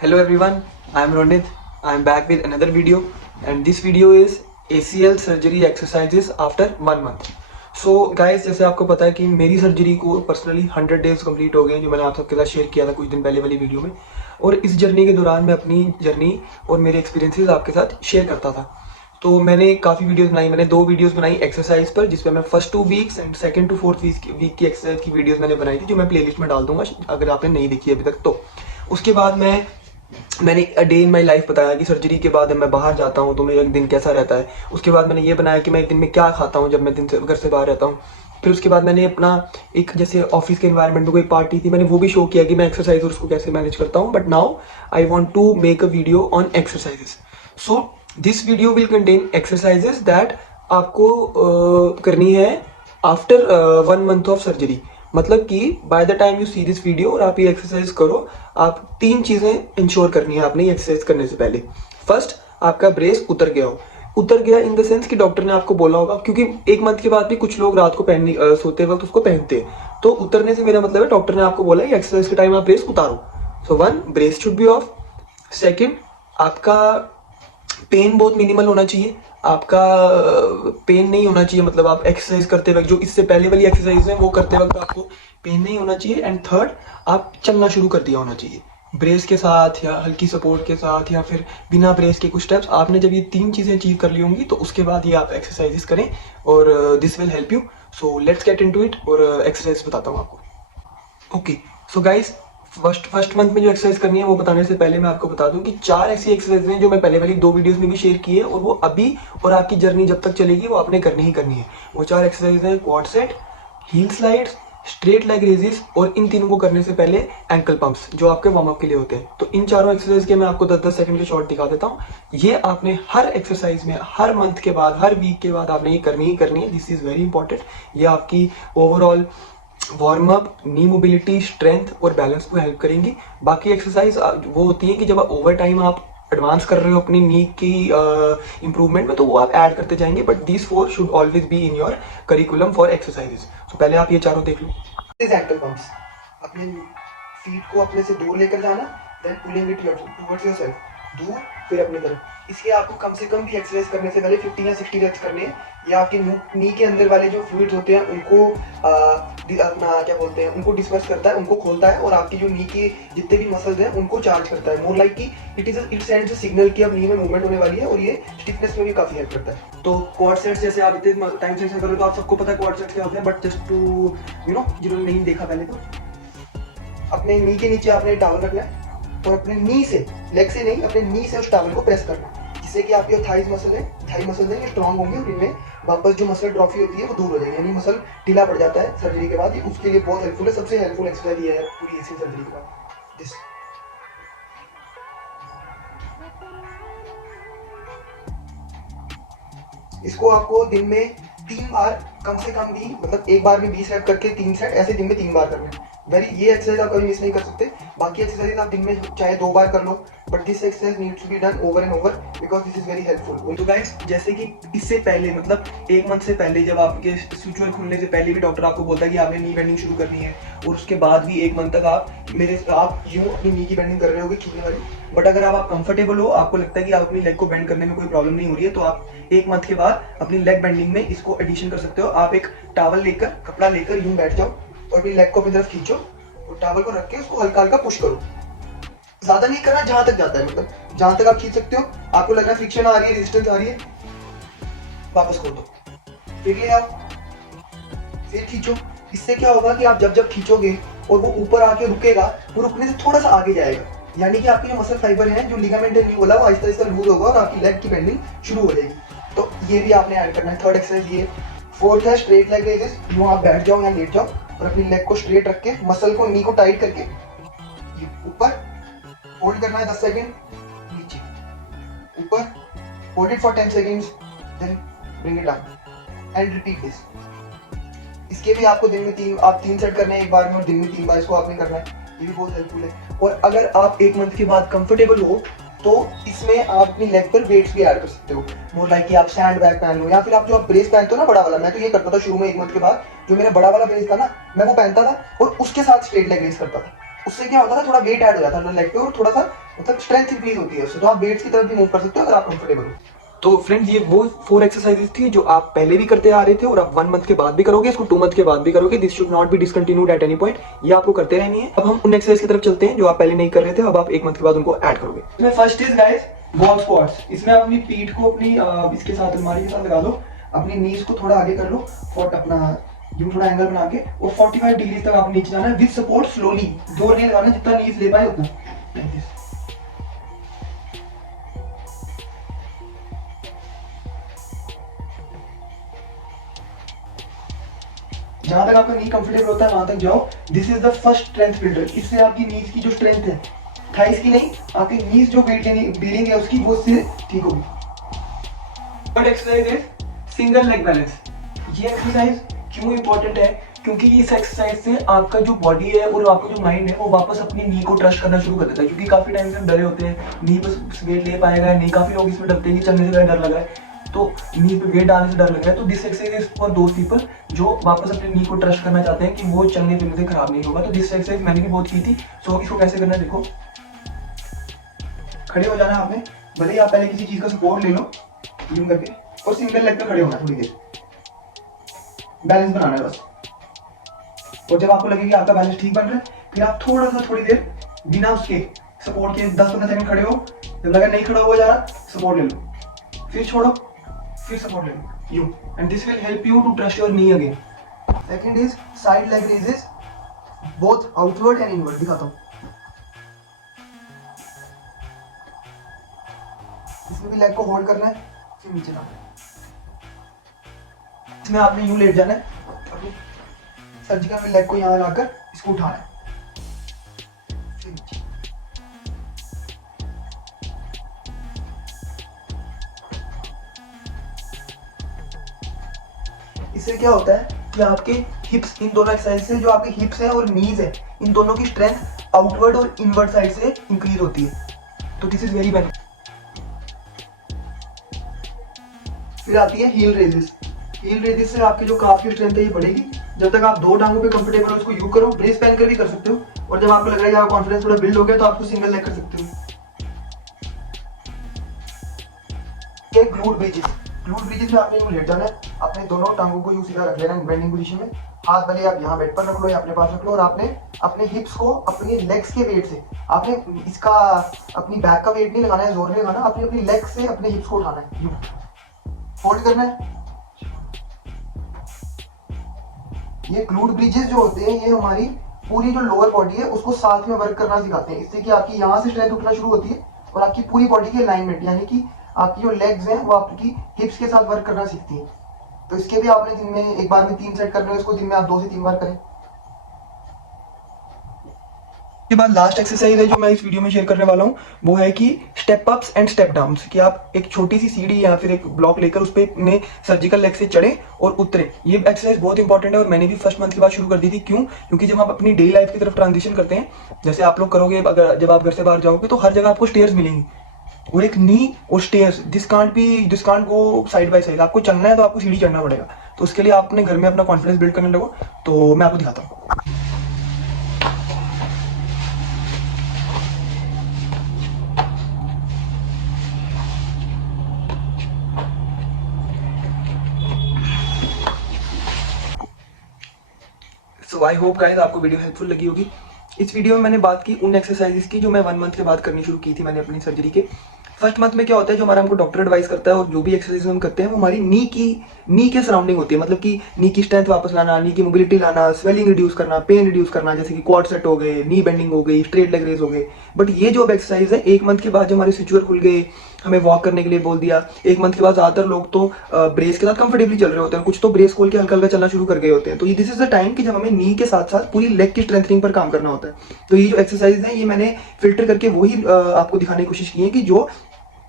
Hello everyone, I am Ronit. I am back with another video and this video is ACL surgery exercises after 1 month. So guys, जैसे आपको पता है कि मेरी surgery को personally 100 days complete हो गए, जो मैंने आप सबके साथ शेयर किया था कुछ दिन पहले वाली वीडियो में। और इस जर्नी के दौरान मैं अपनी जर्नी और मेरे एक्सपीरियंसेस आपके साथ शेयर करता था। तो मैंने काफ़ी वीडियोस बनाई, मैंने 2 वीडियोस बनाई एक्सरसाइज पर, जिसमें मैं first 2 weeks and second to fourth week की एक्सरसाइज की वीडियोस मैंने बनाई थी, जो मैं प्लेलिस्ट में डाल दूंगा अगर आपने नहीं देखी अभी तक तो। उसके बाद मैंने a day in my life बताया कि सर्जरी के बाद मैं बाहर जाता हूँ तो मेरा एक दिन कैसा रहता है। उसके बाद मैंने ये बनाया कि मैं एक दिन में क्या खाता हूँ जब मैं दिन से घर से बाहर रहता हूँ। फिर उसके बाद मैंने अपना एक जैसे ऑफिस के एनवायरनमेंट में कोई पार्टी थी, मैंने वो भी शो किया कि मैं एक्सरसाइज और उसको कैसे मैनेज करता हूँ। But now I want to make a video on exercises. So this video will contain exercises that आपको करनी है आफ्टर 1 मंथ ऑफ सर्जरी। मतलब कि by the time you see this video और आप ये एक्सरसाइज करो, आप 3 चीजें इंश्योर करनी है आपने ये एक्सरसाइज करने से पहले। फर्स्ट, आपका ब्रेस उतर गया हो। उतर गया इन द सेंस कि डॉक्टर ने आपको बोला होगा, क्योंकि 1 मंथ के बाद भी कुछ लोग रात को सोते वक्त उसको पहनते हैं। तो उतरने से मेरा मतलब है डॉक्टर ने आपको बोला है एक्सरसाइज के टाइम आप ब्रेस उतारो। सो 1, brace should be of. Second, आपका पेन बहुत मिनिमल होना चाहिए। आपका पेन नहीं होना चाहिए, मतलब आप एक्सरसाइज करते वक्त, जो इससे पहले वाली एक्सरसाइज है वो करते वक्त आपको पेन नहीं होना चाहिए। एंड थर्ड, आप चलना शुरू कर दिया होना चाहिए ब्रेस के साथ या हल्की सपोर्ट के साथ या फिर बिना ब्रेस के कुछ स्टेप्स। आपने जब ये 3 चीज़ें अचीव कर ली होंगी तो उसके बाद ही आप एक्सरसाइजेस करें और this will help you. So let's get into it और एक्सरसाइज बताता हूँ आपको। Okay, so guys, first month में जो एक्सरसाइज करनी है वो बताने से पहले मैं आपको बता दूं कि 4 ऐसी एक्सरसाइज हैं जो मैं पहले वाली 2 वीडियोस में भी शेयर की है और वो अभी और आपकी जर्नी जब तक चलेगी वो आपने करनी ही करनी है। वो 4 एक्सरसाइज हैं quad set, heel slides, straight leg raises और इन तीनों को करने से पहले एंकल पंप्स, जो आपके वार्म अप के लिए होते हैं। तो इन चारों एक्सरसाइज के मैं आपको 10-10 सेकंड के शॉर्ट दिखा देता हूँ। ये आपने हर एक्सरसाइज में, हर मंथ के बाद, हर वीक के बाद आपने ये करनी ही करनी है। This is very important. ये आपकी ओवरऑल वार्म अप, नी मोबिलिटी, स्ट्रेंथ और बैलेंस को हेल्प करेंगी। बाकी एक्सरसाइज वो होती है कि जब ओवर टाइम आप एडवांस कर रहे हो अपनी नी की इंप्रूवमेंट में, तो वो आप ऐड करते जाएंगे। But these 4 should always be in your curriculum for exercises. So पहले आप ये चारों देख लो। एंकल पंप्स, अपने फीट को अपने से दूर लेकर जाना, then pulling it towards yourself, दूर फिर अपनी तरफ। इसके आपको कम से कम भी एक्सरसाइज करने से पहले 50 या 60 रेप्स करने हैं। ये आपकी नी के अंदर वाले जो फ्लूइड्स होते हैं उनको अपना क्या बोलते हैं, उनको डिस्पर्स करता है, उनको खोलता है और आपकी जो नी के जितने भी मसल्स हैं उनको चार्ज करता है। मोर लाइक कि इट सेंड्स अ सिग्नल कि अब नी में मूवमेंट होने वाली है और ये स्टिफनेस में भी काफी हेल्प करता है। तो क्वाड सेट्स जैसे आप इतने टाइम से कर रहे हो तो आप सबको पता है क्वाड सेट्स क्या होते हैं, बट जस्ट टू जिन्होंने नहीं देखा पहले, तो अपने नी के नीचे आपने टॉवल रखना है और अपने नी से, लेग से नहीं, अपने नी से उस टॉवल को प्रेस करना है, जिससे कि आपके थाई मसल है ये स्ट्रॉन्ग होंगे और इनमें वापस जो मसल ड्रॉफी होती है वो दूर हो जाएगी, यानी मसल ढीला पड़ जाता है सर्जरी के बाद। ये उसके लिए बहुत हेल्पफुल है। सबसे हेल्पफुल एक्सरसाइज ये है पूरी एसीएल सर्जरी के बाद। दिस इसको आपको दिन में 3 बार कम से कम भी, मतलब एक बार में 20 रेप करके 3 सेट, ऐसे दिन में 3 बार करना है। वेरी ये एक्सरसाइज आप कभी मिस नहीं कर सकते। बाकी एक्सरसाइज आप दिन में चाहे 2 बार कर लो, but this exercise needs to be done over and over because this is very helpful. तो गाइस, जैसे कि इससे पहले, मतलब 1 मंथ से पहले, जब आपके स्टिचुअल खुलने से पहले भी डॉक्टर आपको बोलता है कि आपने नी बेंडिंग शुरू करनी है और उसके बाद भी 1 मंथ तक आप यूं अपनी नी की बेंडिंग कर रहे होगे खींचने वाली। बट अगर आप कंफर्टेबल हो, आपको लगता है कि आप अपनी लेग को बेंड करने में कोई प्रॉब्लम नहीं हो रही है, तो आप 1 मंथ के बाद अपनी लेग बेंडिंग में इसको एडिशन कर सकते हो। आप एक टॉवल लेकर, कपड़ा लेकर यूं बैठ जाओ और अपनी लेग को अपनी तरफ खींचो और टॉवल को रख के उसको हल्का हल्का पुश करो। ज्यादा नहीं करना, जहां तक जाता है, मतलब जहां तक आप खींच सकते हो। आपको लग रहा है फ्रिक्शन आ रही है, रेजिस्टेंस आ रही है, वापस खोल दो, फिर ले आओ, फिर खींचो। इससे क्या होगा कि आप जब जब खींचोगे और वो ऊपर आके रुकेगा, वो रुकने से थोड़ा सा आगे जाएगा, यानी कि आपके जो मसल फाइबर है, जो लिगामेंट है बोला, वो आहिस्ता आहिस्ता लूज होगा और आपकी लेग की बेंडिंग शुरू हो जाएगी। तो ये भी आपने ऐड करना है। थर्ड एक्सरसाइज ये। फोर्थ है स्ट्रेट लेग रेजेस। यूं आप बैठ जाओ या लेट जाओ और अपनी लेग को स्ट्रेट रख के मसल को, नी को टाइट करके ऊपर होल्ड करना है 10 सेकंड, नीचे ऊपर, hold it for 10 seconds, then bring it down and repeat this. इसके भी आपको दिन में 3 सेट करने हैं एक बार में और दिन में 3 बार इसको आपने करना है। ये भी बहुत हेल्पफुल है। और अगर आप 1 मंथ के बाद कंफर्टेबल हो तो इसमें आप अपनी लेग पर वेट्स भी ऐड कर सकते हो। मोर लाइक कि आप सैंड बैग पहन लो या फिर आप जो ब्रेस पहनते हो ना बड़ा वाला। मैं तो ये करता था शुरू में 1 मंथ के बाद, जो मेरा बड़ा वाला ब्रेस था ना, मैं वो पहनता था और उसके साथ स्ट्रेट लेग रेस करता था। उससे क्या होता था, थोड़ा वेट ऐड हो जाता था लेग पे और थोड़ा सा मतलब स्ट्रेंथ इंक्रीज होती है उससे। तो आप वेट्स की तरफ भी मूव कर सकते हो अगर आप कंफर्टेबल हो। तो फ्रेंड्स ये वो 4 एक्सरसाइजेस थी जो आप पहले भी करते आ रहे थे और आप 1 मंथ के बाद भी करोगे, इसको 2 मंथ के बाद भी करोगे। This should not be discontinued at any point, ये आपको करते रहनी है। अब हम उन एक्सरसाइज की तरफ चलते हैं जो आप पहले नहीं कर रहे थे, अब आप 1 मंथ के बाद उनको ऐड करोगे। इसमें first is guys wall squats. इसमें आप अपनी पीठ को अपनी इसके साथ अलमारी के साथ लगा लो, अपनी नीज को थोड़ा आगे कर लो, फॉट अपना यूं थोड़ा एंगल बना के, और 45 डिग्री तक आप नीचे जाना है विद सपोर्ट। स्लोली जोर नहीं लगाना, जितना नीज ले पाए उतना। जहां तक आपका नी कंफर्टेबल होता है वहां तक जाओ। This is the first strength builder. इससे आपकी नीज की जो स्ट्रेंथ है, थाइस की नहीं, आपकी नीज जो वेट बेरिंग है उसकी, वो से ठीक होगी। Third exercise is single leg balance. ये एक्सरसाइज क्यों इंपॉर्टेंट है? क्योंकि इस एक्सरसाइज से आपका जो बॉडी है और आपका जो माइंड है वो वापस अपनी नी को ट्रस्ट करना शुरू कर देता है। क्योंकि काफी टाइम से हम डरे होते हैं, नी बस वेट ले पाएगा नहीं। काफी लोग इसमें डरते हैं कि चलने से डर लगा है, तो नी पे वेट डालने से डर लग रहा है। तो this exercise is for those people जो वापस अपने नी को ट्रस्ट करना चाहते हैं कि वो चलने फिरने से खराब नहीं होगा। तो दिस एक्सरसाइज मैंने भी बहुत की थी। सो इसको कैसे करना है देखो। खड़े हो जाना है आपने, भले ही आप पहले किसी चीज का सपोर्ट ले लो यूं करके, और सिंगल लेग पे खड़े होना, थोड़ी देर बैलेंस बनाना है बस। और जब आपको लगे कि आपका बैलेंस ठीक बन रहा है, फिर आप थोड़ा सा थोड़ी देर बिना उसके सपोर्ट के 10-15 सेकंड खड़े हो। जब लगा नहीं खड़ा हुआ जा रहा, सपोर्ट ले लो, फिर छोड़ो, फिर सपोर्ट ले लो, यूं। And this will help you to trust your knee again. Second is side leg raises, both outward and inward. दिखाता हूं, इसमें भी लेग को होल्ड करना है, फिर नीचे जाना है। इसमें आपने यूं लेट जाना है, सर्जिकल में लेग को यहां लाकर इसको उठाना है, फिर नीचे। इससे क्या होता है कि आपके हिप्स, इन दोनों एक्सरसाइज से जो आपके हिप्स है और नीज है, इन दोनों की स्ट्रेंथ आउटवर्ड और इनवर्ड साइड से इंक्रीज होती है। तो दिस इज वेरी बेनिफिट। फिर आती है हील रेजेस। हील रेजेस से आपकी जो काफ की स्ट्रेंथ है ये बढ़ेगी। जब तक आप 2 टांगों पे कंफर्टेबल हो उसको यूज करो, ब्रेस पहन कर भी कर सकते हो। और जब आपको लग रहा है कि आपका कॉन्फिडेंस थोड़ा बिल्ड हो गया तो आपको सिंगल लेग कर सकते हो। Glute bridges. ग्लूट ब्रिजेस में आपने यूं लेट जाना है, अपने दोनों टांगों को यूं सीधा रख लेना है बेंडिंग पोजीशन में। हाथ भले आप यहाँ बेड पर रख लो या अपने पास रख लो, और आपने अपने हिप्स को अपनी लेग्स के वेट से, आपने इसका अपनी बैक का वेट नहीं लगाना है, जोर नहीं लगाना, आपने अपनी लेग से अपने हिप्स को उठाना है, यूं होल्ड करना है। ये ग्लूट ब्रिजेस जो होते हैं ये हमारी पूरी जो लोअर बॉडी है उसको साथ में वर्क करना सिखाते हैं। इससे कि आपकी यहाँ से स्ट्रेंथ उठना शुरू होती है और आपकी पूरी बॉडी की अलाइनमेंट, यानी कि आपकी जो लेग्स हैं वो आपकी हिप्स के साथ वर्क करना सीखती है। तो इसके भी आपने दिन में एक बार में 3 सेट करने हैं, इसको दिन में आप 2 से 3 बार करें। के बाद लास्ट एक्सरसाइज है जो मैं इस वीडियो में शेयर करने वाला हूँ, वो है कि step ups and step downs. कि आप एक छोटी सी सीढ़ी या फिर एक ब्लॉक लेकर उस पे अपने सर्जिकल लेग से चढ़े और उतरे। ये एक्सरसाइज बहुत इंपॉर्टेंट है और मैंने भी फर्स्ट मंथ के बाद शुरू कर दी थी। क्यों? क्योंकि जब आप अपनी डेली लाइफ की तरफ ट्रांजिशन करते हैं, जैसे आप लोग करोगे, अगर जब आप घर से बाहर जाओगे तो हर जगह आपको स्टेयर्स मिलेंगी, और एक नी और stairs, this can't go side by side. आपको चलना है तो आपको सीढ़ी चढ़ना पड़ेगा। तो उसके लिए आप अपने घर में अपना कॉन्फिडेंस बिल्ड करने लगो। तो मैं आपको दिखाता हूँ। सो आई होप गाइस आपको वीडियो हेल्पफुल लगी होगी। इस वीडियो में मैंने बात की उन एक्सरसाइजेस की जो मैं 1 मंथ के बाद करनी शुरू की थी मैंने अपनी सर्जरी के। फर्स्ट मंथ में क्या होता है, जो हमारा हमको डॉक्टर एडवाइस करता है और जो भी एक्सरसाइज हम करते हैं वो हमारी नी के सराउंडिंग होती है। मतलब कि नी की स्ट्रेंथ वापस लाना, नी की मोबिलिटी लाना, स्वेलिंग रिड्यूस करना, पेन रिड्यूस करना, जैसे कि क्वाड सेट हो गए, नी बेंडिंग हो गई, स्ट्रेट लेग रेज हो गए। बट ये जो अब एक्सरसाइज है 1 मंथ के बाद जो हमारे सिचुअर खुल गए, हमें वॉक करने के लिए बोल दिया। 1 मंथ के बाद ज्यादातर लोग तो ब्रेस के साथ कंफर्टेबली चल रहे होते हैं, कुछ तो ब्रेस खोल के हल्का हल्का चलना शुरू कर गए होते हैं। तो दिस इज द टाइम कि जब हमें नी के साथ साथ पूरी लेग की स्ट्रेंथनिंग पर काम करना होता है। तो ये जो एक्सरसाइज है ये मैंने फिल्टर करके वही आपको दिखाने की कोशिश की है कि जो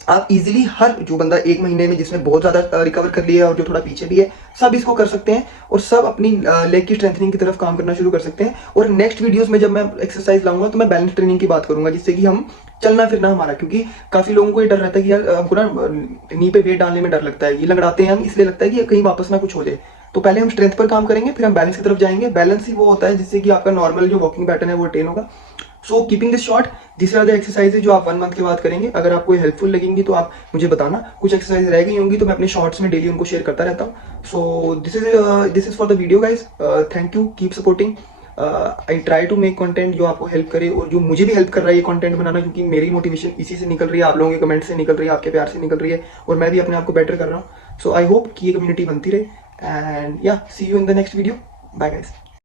आप इजीली हर जो बंदा 1 महीने में जिसने बहुत ज्यादा रिकवर कर लिया है और जो थोड़ा पीछे भी है, सब इसको कर सकते हैं और सब अपनी लेग की स्ट्रेंथनिंग की तरफ काम करना शुरू कर सकते हैं। और नेक्स्ट वीडियोस में जब मैं एक्सरसाइज लाऊंगा तो मैं बैलेंस ट्रेनिंग की बात करूंगा, जिससे कि हम चलना फिरना हमारा, क्योंकि काफी लोगों को ये डर रहता है कि यार हमको ना नी पे वेट डालने में डर लगता है, ये लंगड़ाते हैं हम, इसलिए लगता है कि कहीं वापस ना कुछ हो जाए। तो पहले हम स्ट्रेंथ पर काम करेंगे, फिर हम बैलेंस की तरफ जाएंगे। बैलेंस ही वो होता है जिससे कि आपका नॉर्मल जो वॉकिंग पैटर्न है वो अटेन होगा। So keeping this short, this are the exercises जो आप 1 मंथ के बाद करेंगे। अगर आपको हेल्पफुल लगेंगी तो आप मुझे बताना, कुछ एक्सरसाइज रह गई होंगी तो मैं अपने शॉर्ट्स में डेली उनको शेयर करता रहता हूँ। So this is for the video guys, thank you, keep supporting. I try to make content जो आपको हेल्प करे और जो मुझे भी हेल्प कर रहा है ये कंटेंट बनाना, क्योंकि मेरी मोटिवेशन इसी से निकल रही है, आप लोगों के कमेंट से निकल रही है, आपके प्यार से निकल रही है, और मैं भी अपने आप को बेटर कर रहा हूँ। सो आई होप कि ये कम्युनिटी बनती रहे, and yeah see you in the next video. Bye guys.